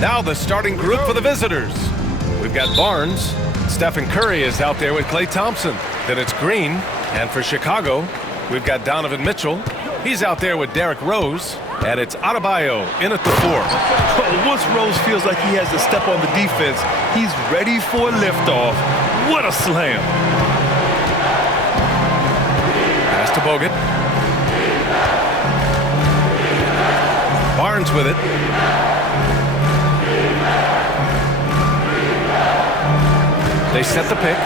Now the starting group for the visitors. We've got Barnes. Stephen Curry is out there with Klay Thompson. Then it's Green. And for Chicago, we've got Donovan Mitchell. He's out there with Derrick Rose. And it's Adebayo in at the 4. Once Rose feels like he has to step on the defense, he's ready for a liftoff. What a slam. Pass to Bogut. Barnes with it. They set the pick.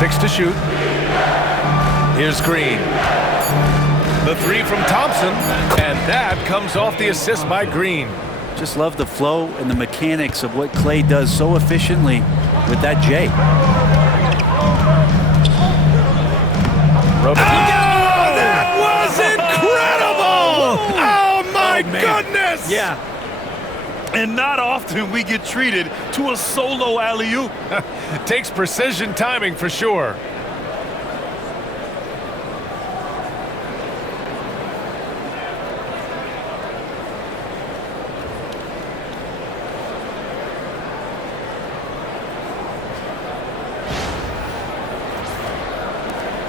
6 to shoot. Here's Green. The 3 from Thompson. And that comes off the assist by Green. Just love the flow and the mechanics of what Klay does so efficiently with that J. Oh, that was incredible! Oh, my goodness! Yeah. And not often we get treated to a solo alley-oop. Takes precision timing for sure.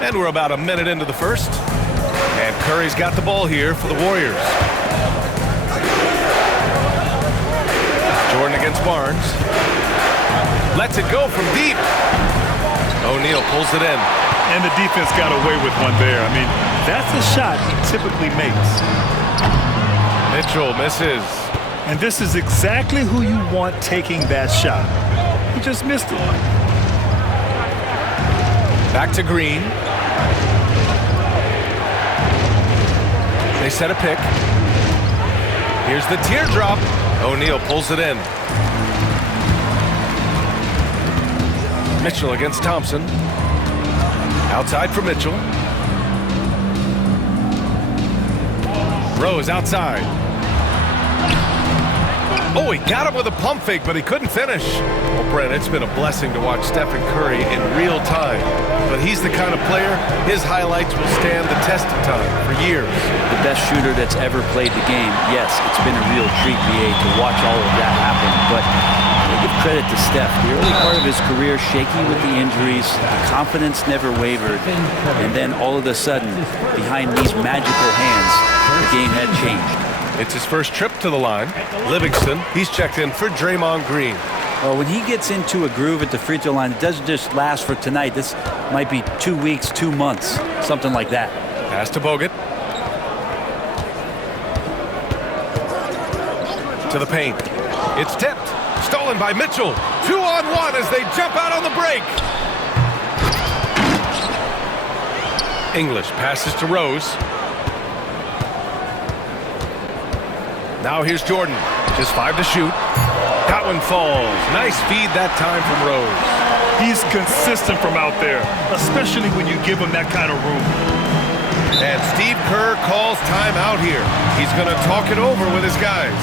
And we're about a minute into the first. And Curry's got the ball here for the Warriors. Jordan against Barnes. Lets it go from deep. O'Neal pulls it in. And the defense got away with one there. I mean, that's the shot he typically makes. Mitchell misses. And this is exactly who you want taking that shot. He just missed it. Back to Green. They set a pick. Here's the teardrop. O'Neal pulls it in. Mitchell against Thompson. Outside for Mitchell. Rose outside. Oh, he got him with a pump fake, but he couldn't finish. Well, Brent, it's been a blessing to watch Stephen Curry in real time. But he's the kind of player, his highlights will stand the test of time for years. The best shooter that's ever played the game. Yes, it's been a real treat, BA, to watch all of that happen. But I give credit to Steph. The early part of his career, shaky with the injuries, the confidence never wavered. And then all of a sudden, behind these magical hands, the game had changed. It's his first trip to the line. Livingston, he's checked in for Draymond Green. Well, when he gets into a groove at the free throw line, it doesn't just last for tonight. This might be 2 weeks, 2 months, something like that. Pass to Bogut. To the paint. It's tipped. Stolen by Mitchell. 2-on-1 as they jump out on the break. English passes to Rose. Now here's Jordan. Just 5 to shoot. That one falls. Nice feed that time from Rose. He's consistent from out there, especially when you give him that kind of room. And Steve Kerr calls timeout here. He's going to talk it over with his guys.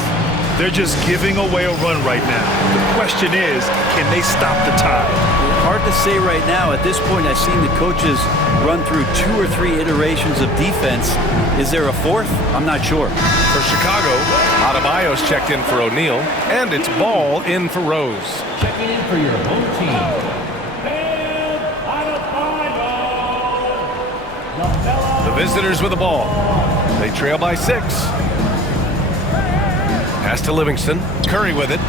They're just giving away a run right now. The question is, can they stop the tide? Hard to say right now. At this point, I've seen the coaches run through 2 or 3 iterations of defense. Is there a 4th? I'm not sure. For Chicago, Adebayo's checked in for O'Neal, and it's ball in for Rose. Checking in for your home team. The visitors with the ball. They trail by 6. Pass to Livingston. Curry with it.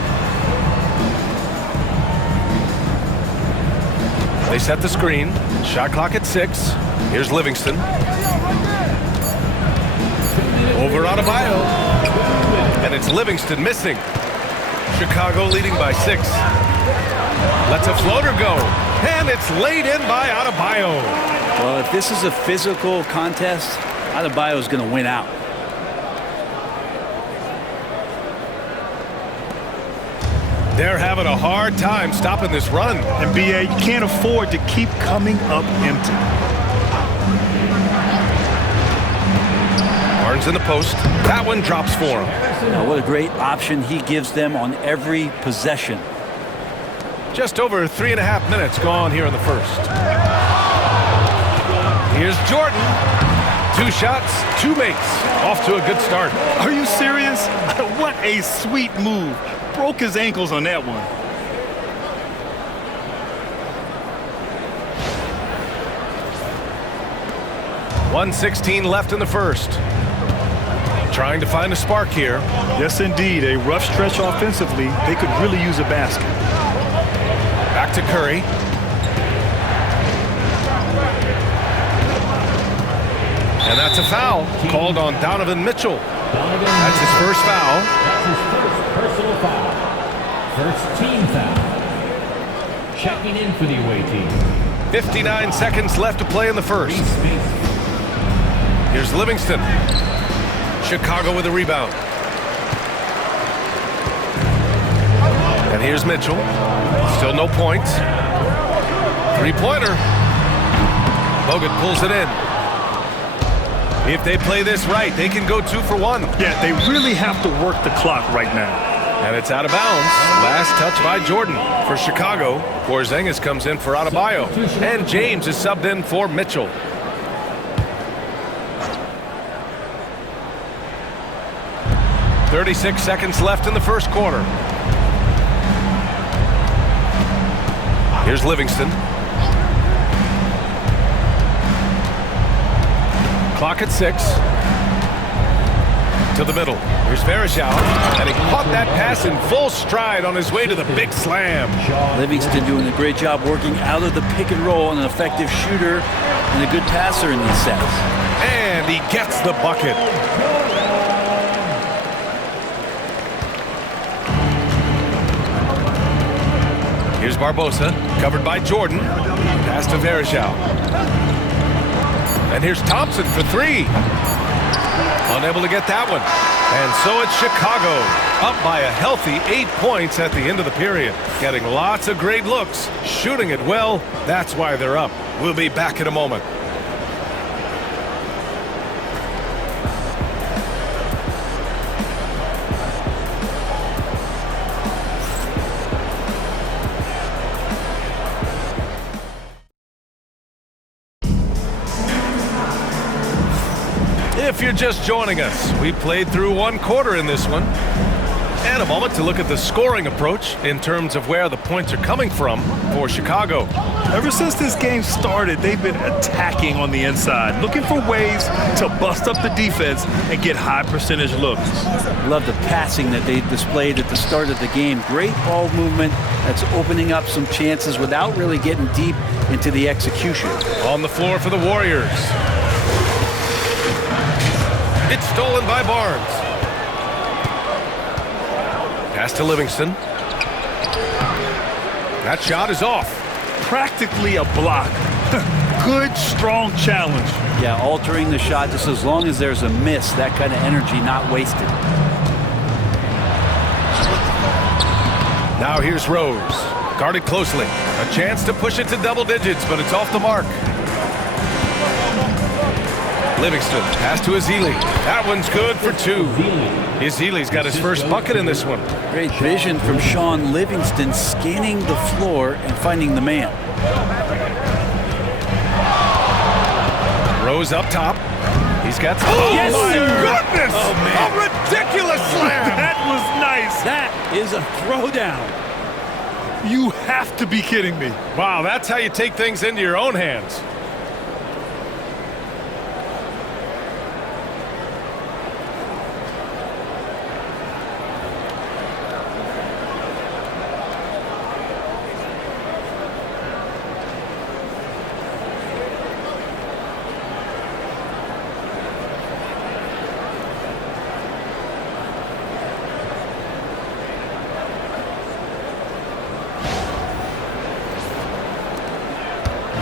They set the screen. Shot clock at 6. Here's Livingston. Over Adebayo. And it's Livingston missing. Chicago leading by 6. Lets a floater go. And it's laid in by Adebayo. Well, if this is a physical contest, Adebayo is going to win out. They're having a hard time stopping this run. And BA, you can't afford to keep coming up empty. Barnes in the post. That one drops for him. Now, what a great option he gives them on every possession. Just over 3.5 minutes gone here in the first. Here's Jordan. 2 shots, 2 makes. Off to a good start. Are you serious? What a sweet move. broke his ankles on that one. .116 left in the first. Trying to find a spark here. Yes, indeed. A rough stretch offensively. They could really use a basket. Back to Curry. And that's a foul called on Donovan Mitchell. That's his first foul. That's his first personal foul. First team foul. Checking in for the away team. 59 seconds left to play in the first. Here's Livingston. Chicago with a rebound. And here's Mitchell. Still no points. Three-pointer. Bogut pulls it in. If they play this right, they can go 2 for 1. Yeah, they really have to work the clock right now. And it's out of bounds. Last touch by Jordan. For Chicago, Porzingis comes in for Adebayo. And James is subbed in for Mitchell. .36 seconds left in the first quarter. Here's Livingston. Clock at 6. To the middle. Here's Varejao. And he caught that pass in full stride on his way to the big slam. Livingston doing a great job working out of the pick and roll, and an effective shooter and a good passer in these sets. And he gets the bucket. Here's Barbosa, covered by Jordan. Pass to Varejao. And here's Thompson for 3. Unable to get that one. And so it's Chicago, up by a healthy 8 points at the end of the period. Getting lots of great looks, shooting it well. That's why they're up. We'll be back in a moment. If you're just joining us, we played through 1 quarter in this one. And a moment to look at the scoring approach in terms of where the points are coming from for Chicago. Ever since this game started, they've been attacking on the inside, looking for ways to bust up the defense and get high percentage looks. Love the passing that they displayed at the start of the game. Great ball movement that's opening up some chances without really getting deep into the execution. On the floor for the Warriors. It's stolen by Barnes. Pass to Livingston. That shot is off. Practically a block. Good, strong challenge. Yeah, altering the shot just as long as there's a miss, that kind of energy not wasted. Now here's Rose. Guarded closely. A chance to push it to double digits, but it's off the mark. Livingston, pass to Ezeli. That one's good for 2. Ezeli's got his first bucket in this one. Great vision from Sean Livingston, scanning the floor and finding the man. Rose up top. He's got... Oh, Yes, my sir. goodness! Oh, man. A ridiculous slam! That was nice. That is a throwdown. You have to be kidding me. Wow, that's how you take things into your own hands.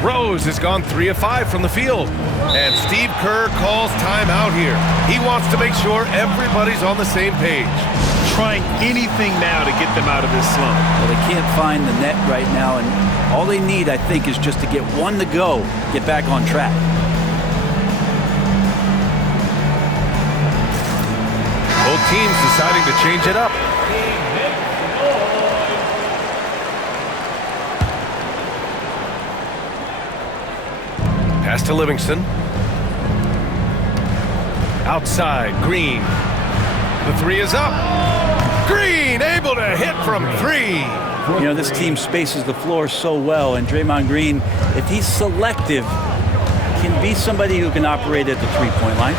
Rose has gone 3 of 5 from the field. And Steve Kerr calls timeout here. He wants to make sure everybody's on the same page. Trying anything now to get them out of this slump. Well, they can't find the net right now, and all they need, I think, is just to get one to go, get back on track. Both teams deciding to change it up. Pass to Livingston. Outside, Green. The 3 is up. Green able to hit from 3. You know, this team spaces the floor so well, and Draymond Green, if he's selective, can be somebody who can operate at the three-point line.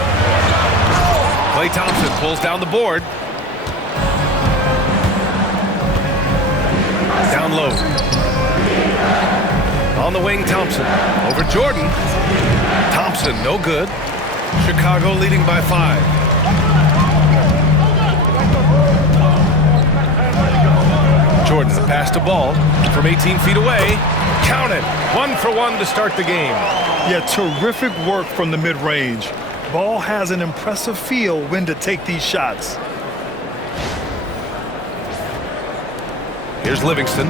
Klay Thompson pulls down the board. Down low. On the wing, Thompson. Over Jordan. Thompson, no good. Chicago leading by 5. Jordan, the pass to Ball from 18 feet away. Count it. 1 for 1 to start the game. Yeah, terrific work from the mid-range. Ball has an impressive feel when to take these shots. Here's Livingston.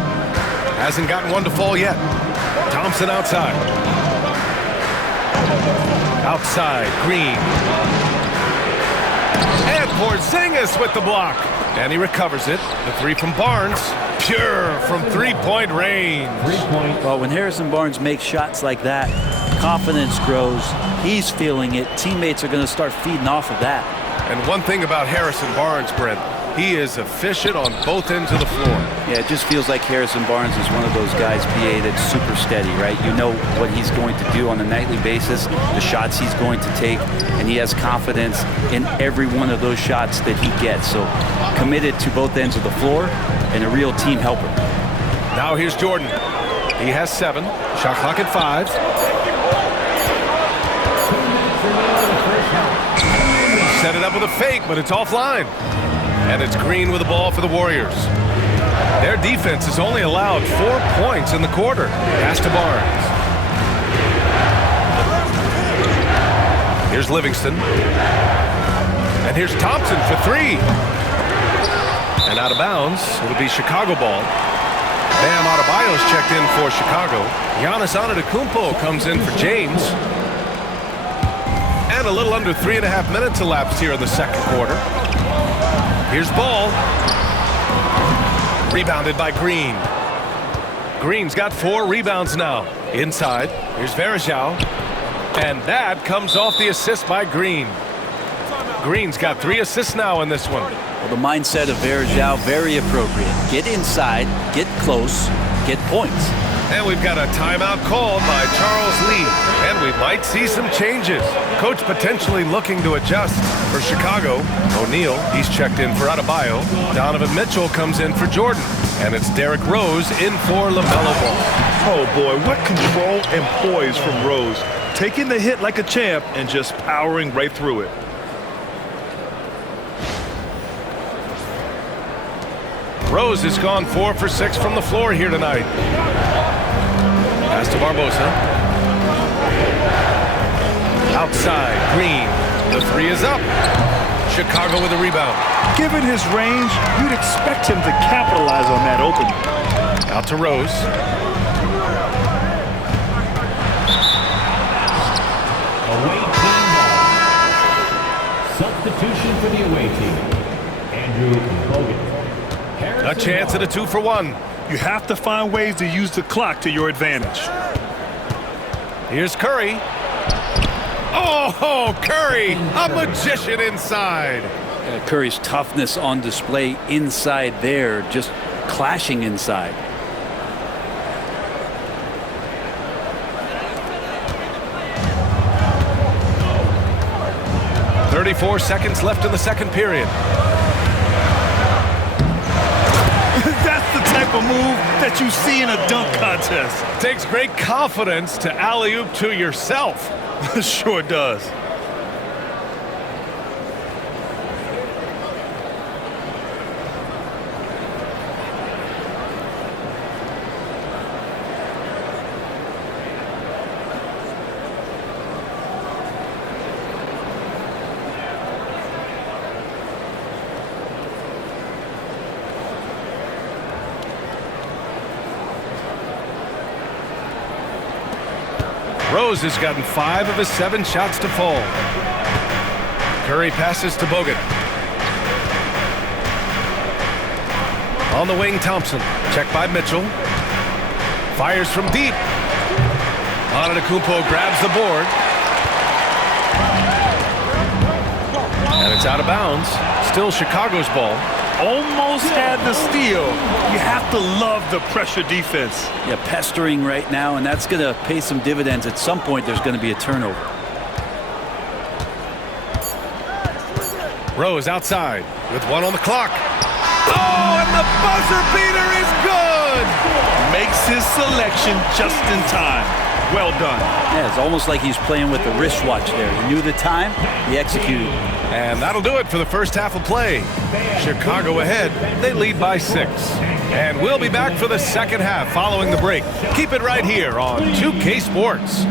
Hasn't gotten one to fall yet. Thompson outside. Outside, Green. And Porzingis with the block. And he recovers it. The 3 from Barnes. Pure from three-point range. 3-point. Well, when Harrison Barnes makes shots like that, confidence grows. He's feeling it. Teammates are going to start feeding off of that. And one thing about Harrison Barnes, Brent, he is efficient on both ends of the floor. Yeah, it just feels like Harrison Barnes is one of those guys, PA, that's super steady, right? You know what he's going to do on a nightly basis, the shots he's going to take, and he has confidence in every one of those shots that he gets. So committed to both ends of the floor and a real team helper. Now here's Jordan. He has 7. Shot clock at 5. Set it up with a fake, but it's offline. And it's Green with the ball for the Warriors. Their defense has only allowed 4 points in the quarter. Pass to Barnes. Here's Livingston. And here's Thompson for 3. And out of bounds, it'll be Chicago ball. Bam Adebayo's checked in for Chicago. Giannis Antetokounmpo comes in for James. And a little under 3.5 minutes elapsed here in the second quarter. Here's Ball. Rebounded by Green. Green's got 4 rebounds now. Inside. Here's Varejao. And that comes off the assist by Green. Green's got 3 assists now in this one. Well, the mindset of Varejao, very appropriate. Get inside, get close, get points. And we've got a timeout called by Charles Lee. And we might see some changes. Coach potentially looking to adjust for Chicago. O'Neal, he's checked in for Adebayo. Donovan Mitchell comes in for Jordan. And it's Derrick Rose in for LaMelo Ball. Oh, boy, what control and poise from Rose. Taking the hit like a champ and just powering right through it. Rose has gone 4 for 6 from the floor here tonight. Pass to Barbosa. Outside, Green. The 3 is up. Chicago with a rebound. Given his range, you'd expect him to capitalize on that opening. Out to Rose. Away team ball. Substitution for the away team. Andrew Bogut. A chance at a 2 for 1. You have to find ways to use the clock to your advantage. Here's Curry. Oh, Curry, a magician inside. Curry's toughness on display inside there, just clashing inside. .34 seconds left in the second period. That's the type of move that you see in a dunk contest. Takes great confidence to alley-oop to yourself. Sure does. Rose has gotten 5 of his 7 shots to fall. Curry passes to Bogut. On the wing, Thompson. Checked by Mitchell. Fires from deep. Antetokounmpo grabs the board. And it's out of bounds. Still Chicago's ball. almost had the steal. You have to love the pressure defense. Yeah, pestering right now, and that's going to pay some dividends. At some point, there's going to be a turnover. Rose outside with 1 on the clock. Oh, and the buzzer beater is good! Makes his selection just in time. Well done. Yeah, it's almost like he's playing with the wristwatch there. He knew the time, he executed. And that'll do it for the first half of play. Chicago ahead. They lead by 6. And we'll be back for the second half following the break. Keep it right here on 2K Sports.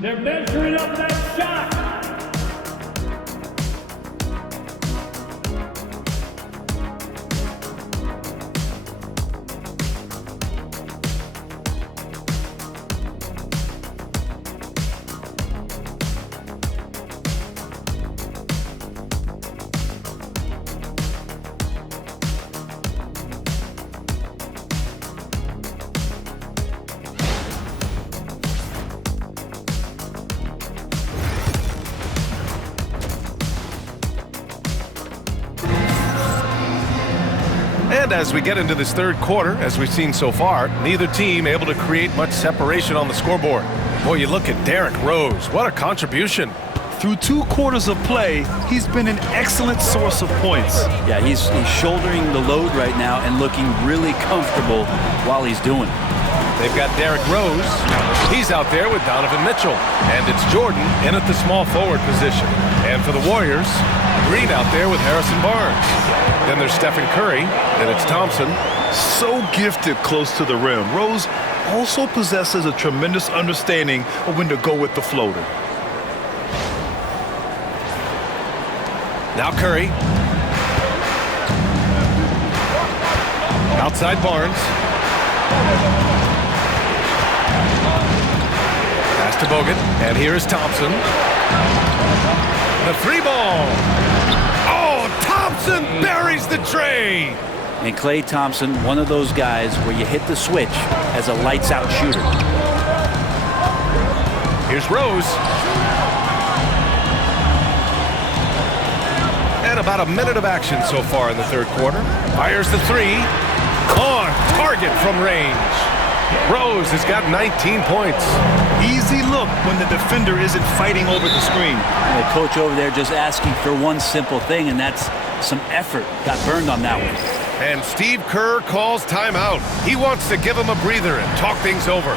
They're measuring up that shot. And as we get into this third quarter, as we've seen so far, neither team able to create much separation on the scoreboard. Boy, you look at Derrick Rose. What a contribution. Through 2 quarters of play, he's been an excellent source of points. Yeah, he's shouldering the load right now and looking really comfortable while he's doing it. They've got Derrick Rose. He's out there with Donovan Mitchell. And it's Jordan in at the small forward position. And for the Warriors, Green out there with Harrison Barnes. Then there's Stephen Curry. Then it's Thompson. So gifted close to the rim. Rose also possesses a tremendous understanding of when to go with the floater. Now Curry. Outside Barnes. Pass to Bogut. And here is Thompson. The 3-ball. Oh, Thompson buries the tray. And Klay Thompson, one of those guys where you hit the switch as a lights-out shooter. Here's Rose. And about a minute of action so far in the third quarter. Fires the 3. On target from range. Rose has got 19 points. Easy look when the defender isn't fighting over the screen. The coach over there just asking for one simple thing, and that's some effort. Got burned on that one. And Steve Kerr calls timeout. He wants to give him a breather and talk things over.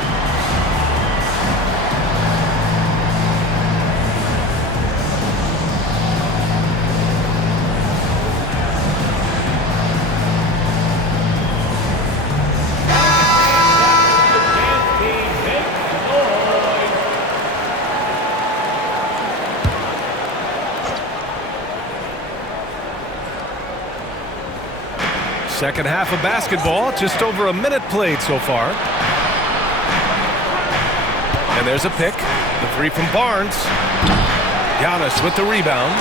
Second half of basketball, just over a minute played so far. And there's a pick. The 3 from Barnes. Giannis with the rebound.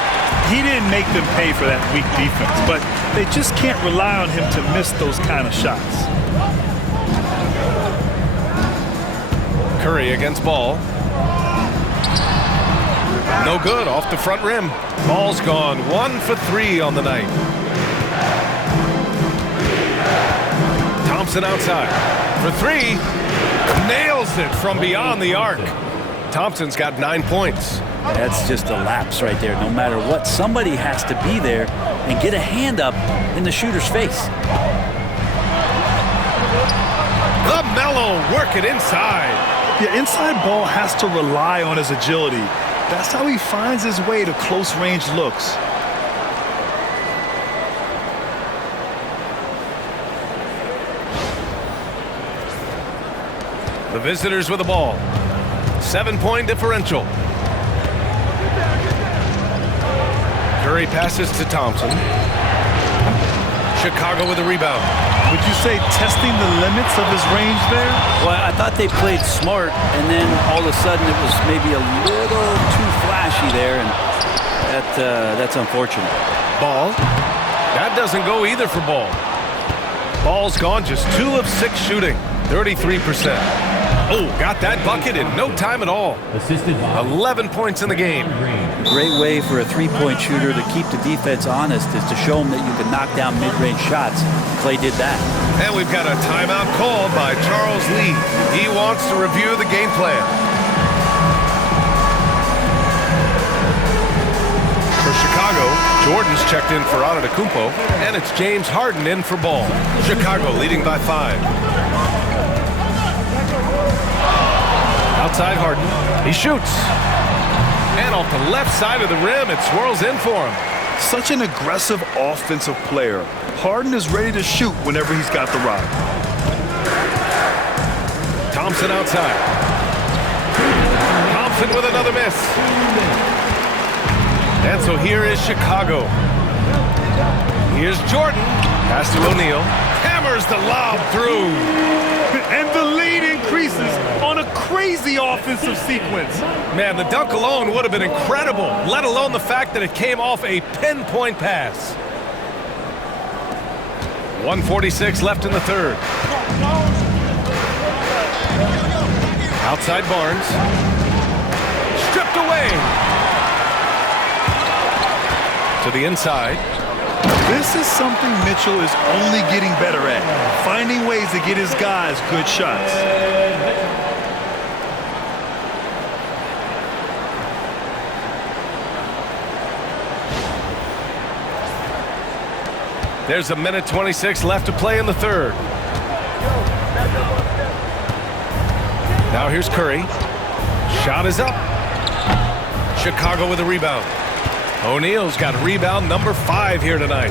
He didn't make them pay for that weak defense, but they just can't rely on him to miss those kind of shots. Curry against Ball. No good, off the front rim. Ball's gone 1 for 3 on the night. Thompson outside for 3. Nails it from beyond the arc. Thompson's got 9 points. That's just a lapse right there. No matter what, somebody has to be there and get a hand up in the shooter's face. LaMelo working inside. Yeah, inside Ball has to rely on his agility. That's how he finds his way to close-range looks. The visitors with the ball. 7-point differential. Curry passes to Thompson. Chicago with a rebound. Would you say testing the limits of his range there? Well, I thought they played smart, and then all of a sudden it was maybe a little too flashy there, and that's unfortunate. Ball. That doesn't go either for Ball. Ball's gone just 2 of 6 shooting. 33%. Oh, got that bucket in no time at all. Assisted by 11 points in the game. Green. A great way for a three-point shooter to keep the defense honest is to show them that you can knock down mid-range shots. Klay did that. And we've got a timeout called by Charles Lee. He wants to review the game plan. For Chicago, Jordan's checked in for Antetokounmpo, and it's James Harden in for Ball. Chicago leading by 5. Outside Harden, he shoots. And off the left side of the rim, it swirls in for him. Such an aggressive offensive player. Harden is ready to shoot whenever he's got the rock. Thompson outside. Thompson with another miss. And so here is Chicago. Here's Jordan. Pass to O'Neal. Hammers the lob through. And the lead increases on a crazy offensive sequence. Man, the dunk alone would have been incredible, let alone the fact that it came off a pinpoint pass. 1:46 left in the third. Outside Barnes. Stripped away. To the inside. This is something Mitchell is only getting better at, finding ways to get his guys good shots. There's a minute 26 left to play in the third. Now here's Curry. Shot is up. Chicago with a rebound. O'Neal's got rebound number 5 here tonight.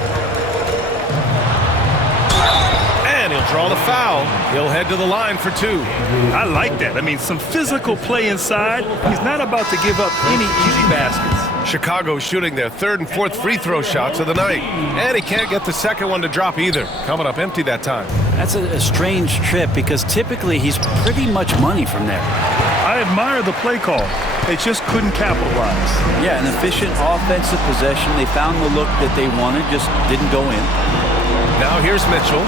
And he'll draw the foul. He'll head to the line for 2. I like that. I mean, some physical play inside. He's not about to give up any easy baskets. Chicago shooting their 3rd and 4th free throw shots of the night. And he can't get the second one to drop either. Coming up empty that time. That's a strange trip because typically he's pretty much money from there. I admire the play call. They just couldn't capitalize. Yeah, an efficient offensive possession. They found the look that they wanted, just didn't go in. Now here's Mitchell.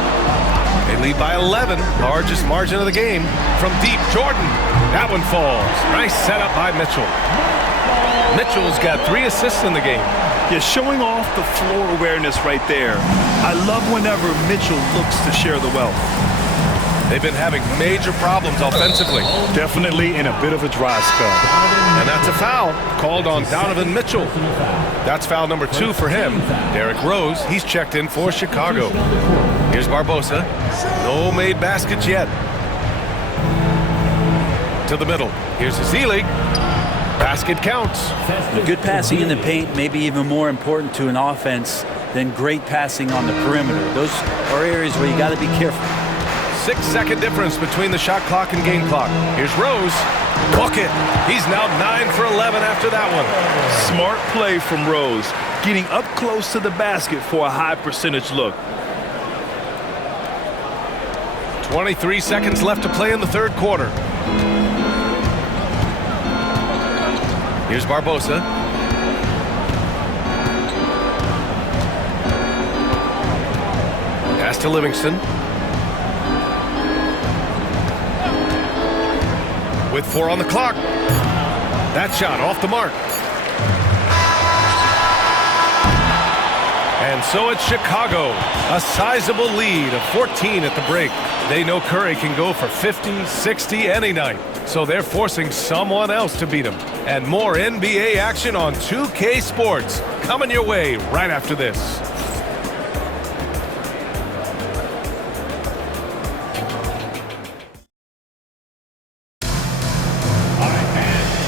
They lead by 11, largest margin of the game. From deep, Jordan. That one falls. Nice setup by Mitchell. Mitchell's got 3 assists in the game. Yeah, showing off the floor awareness right there. I love whenever Mitchell looks to share the wealth. They've been having major problems offensively. Definitely in a bit of a dry spell. And that's a foul called on Donovan Mitchell. That's foul number 2 for him. Derrick Rose, he's checked in for Chicago. Here's Barbosa. No made baskets yet. To the middle. Here's Ezeli. Basket counts. Good passing in the paint may be even more important to an offense than great passing on the perimeter. Those are areas where you got to be careful. 6-second difference between the shot clock and game clock. Here's Rose. Bucket. He's now 9 for 11 after that one. Smart play from Rose, getting up close to the basket for a high percentage look. 23 seconds left to play in the third quarter. Here's Barbosa. Pass to Livingston. With 4 on the clock. That shot off the mark. And so it's Chicago. A sizable lead of 14 at the break. They know Curry can go for 50, 60 any night. So they're forcing someone else to beat him. And more NBA action on 2K Sports. Coming your way right after this.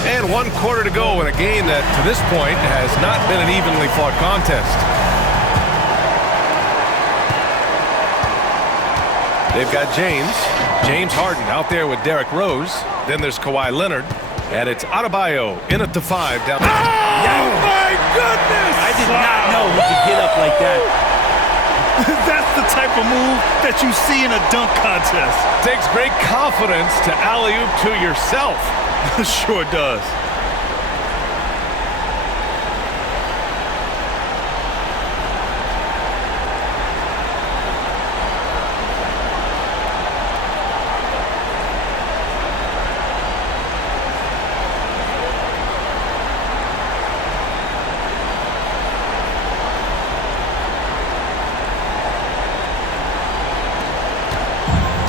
And 1 quarter to go in a game that, to this point, has not been an evenly fought contest. They've got James Harden out there with Derrick Rose. Then there's Kawhi Leonard. And it's Adebayo in at the 5 down. Oh, my goodness! I did not know he could get up like that. That's the type of move that you see in a dunk contest. Takes great confidence to alley-oop to yourself. Sure does.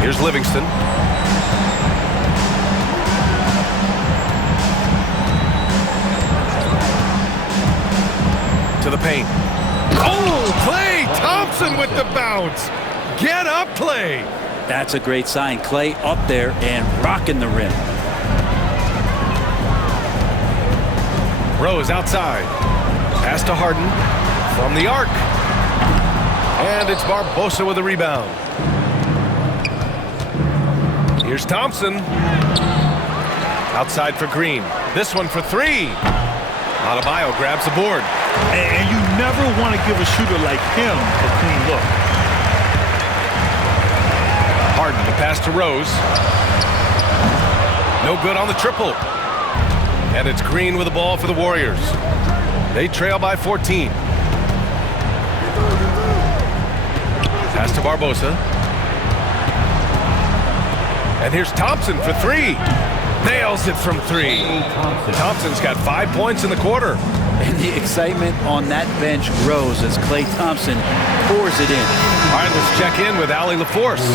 Here's Livingston. To the paint. Oh, Klay Thompson with the bounce. Get up, Klay. That's a great sign. Klay up there and rocking the rim. Rose outside. Pass to Harden from the arc. And it's Barbosa with a rebound. Here's Thompson. Outside for Green. This one for three. Adebayo grabs the board. And you never want to give a shooter like him a clean look. Harden, the pass to Rose. No good on the triple. And it's Green with the ball for the Warriors. They trail by 14. Pass to Barbosa. And here's Thompson for three. Nails it from three. Thompson's got 5 points in the quarter. And the excitement on that bench grows as Klay Thompson pours it in. All right, let's check in with Allie LaForce.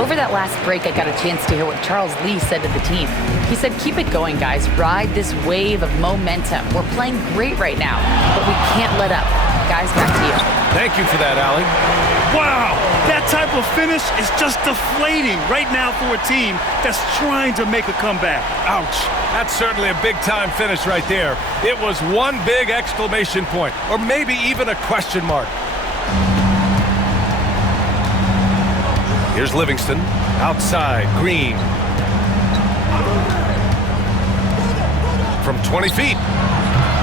Over that last break, I got a chance to hear what Charles Lee said to the team. He said, keep it going, guys. Ride this wave of momentum. We're playing great right now, but we can't let up. Guys, back to you. Thank you for that, Allie. Wow, that type of finish is just deflating right now for a team that's trying to make a comeback. Ouch. That's certainly a big-time finish right there. It was one big exclamation point, or maybe even a question mark. Here's Livingston. Outside, Green. From 20 feet.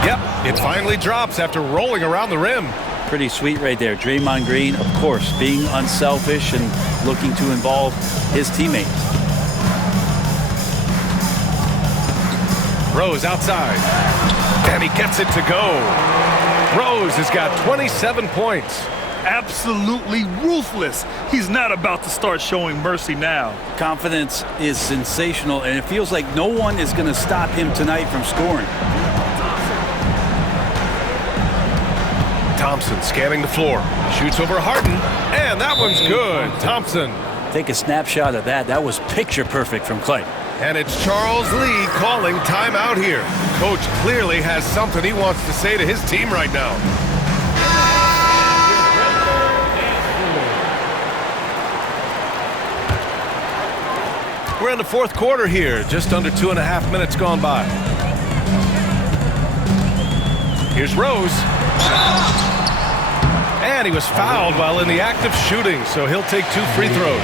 Yep, it finally drops after rolling around the rim. Pretty sweet right there. Draymond Green, of course, being unselfish and looking to involve his teammates. Rose outside. And he gets it to go. Rose has got 27 points. Absolutely ruthless. He's not about to start showing mercy now. Confidence is sensational, and it feels like no one is going to stop him tonight from scoring. Thompson scanning the floor. Shoots over Harden. And that one's good. Thompson. Take a snapshot of that. That was picture perfect from Klay. And it's Charles Lee calling timeout here. Coach clearly has something he wants to say to his team right now. We're in the fourth quarter here. Just under 2.5 minutes gone by. Here's Rose. And he was fouled while in the act of shooting, so he'll take 2 free throws.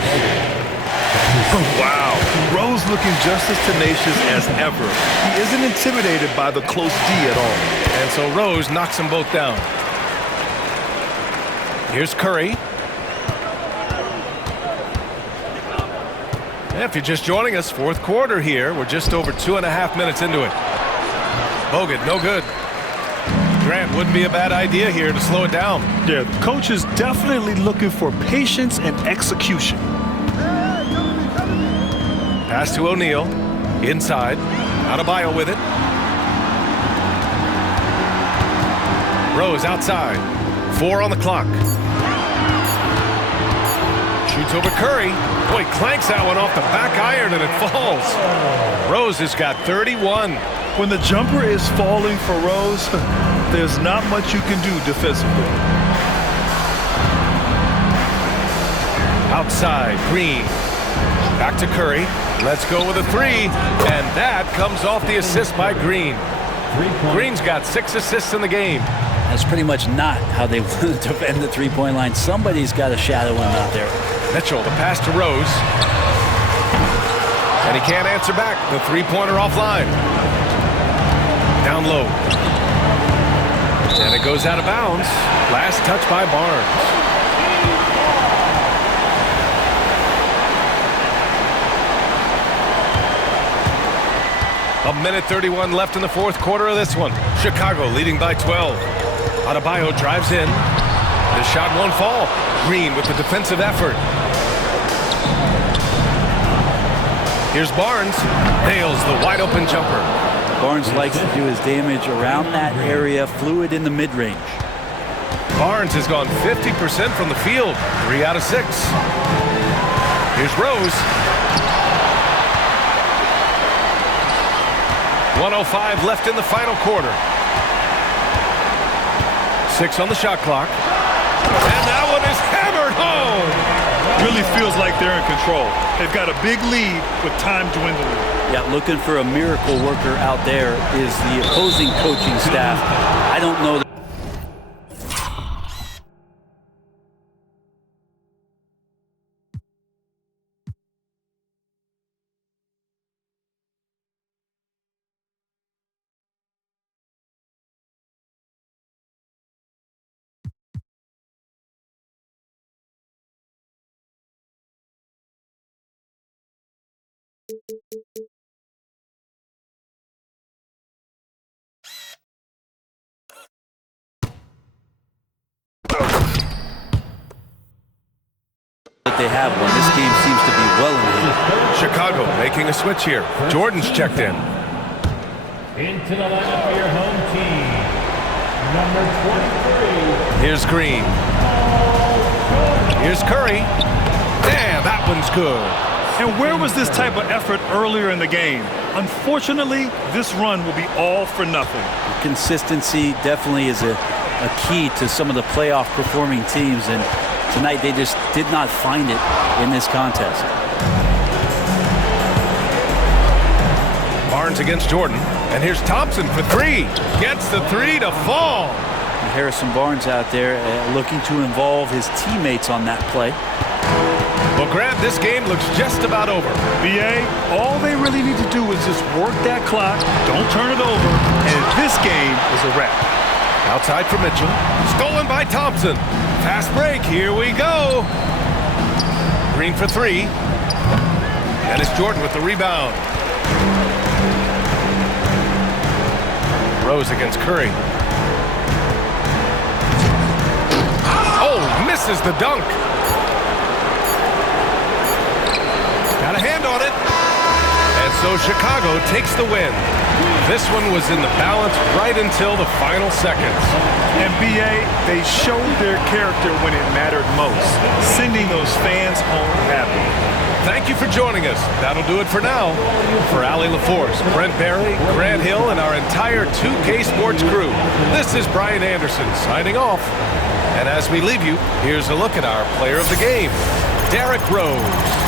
Wow, Rose looking just as tenacious as ever. He isn't intimidated by the close D at all. And so Rose knocks them both down. Here's Curry. If you're just joining us, fourth quarter here. We're just over 2.5 minutes into it. Bogut, no good. Grant, wouldn't be a bad idea here to slow it down. Yeah, the coach is definitely looking for patience and execution. Pass to O'Neal. Inside. Adebayo with it. Rose outside. 4 on the clock. Shoots over Curry. Boy, clanks that one off the back iron and it falls. Rose has got 31. When the jumper is falling for Rose, there's not much you can do defensively. Outside, Green. Back to Curry. Let's go with a 3. And that comes off the assist by Green. Green's got 6 assists in the game. That's pretty much not how they want to defend the three-point line. Somebody's got to shadow him out there. Mitchell, the pass to Rose. And he can't answer back. The three-pointer offline. Down low. And it goes out of bounds. Last touch by Barnes. A minute 31 left in the fourth quarter of this one. Chicago leading by 12. Adebayo drives in. The shot won't fall. Green with the defensive effort. Here's Barnes. Nails the wide open jumper. Barnes likes to do his damage around that area, fluid in the mid-range. Barnes has gone 50% from the field. 3 out of 6. Here's Rose. 1:05 left in the final quarter. 6 on the shot clock. And that one is hammered home. Really feels like they're in control. They've got a big lead with time dwindling. Yeah, looking for a miracle worker out there is the opposing coaching staff. I don't know. That they have one. This game seems to be well in hand. Chicago making a switch here. Jordan's checked in. Into the lineup for your home team, number 23. Here's Green. Here's Curry. Damn, that one's good. And where was this type of effort earlier in the game? Unfortunately, this run will be all for nothing. Consistency definitely is a key to some of the playoff performing teams, and tonight they just did not find it in this contest. Barnes against Jordan. And here's Thompson for 3. Gets the 3 to fall. Harrison Barnes out there looking to involve his teammates on that play. Well, Grant, this game looks just about over. BA, all they really need to do is just work that clock, don't turn it over, and this game is a wrap. Outside for Mitchell. Stolen by Thompson. Fast break. Here we go. Green for 3. And it's Jordan with the rebound. Rose against Curry. Oh, misses the dunk. Got a hand on it. And so Chicago takes the win. This one was in the balance right until the final seconds. And BA, they showed their character when it mattered most, sending those fans home happy. Thank you for joining us. That'll do it for now. For Allie LaForce, Brent Barry, Grant Hill, and our entire 2K Sports crew, this is Brian Anderson signing off. And as we leave you, here's a look at our player of the game, Derrick Rose.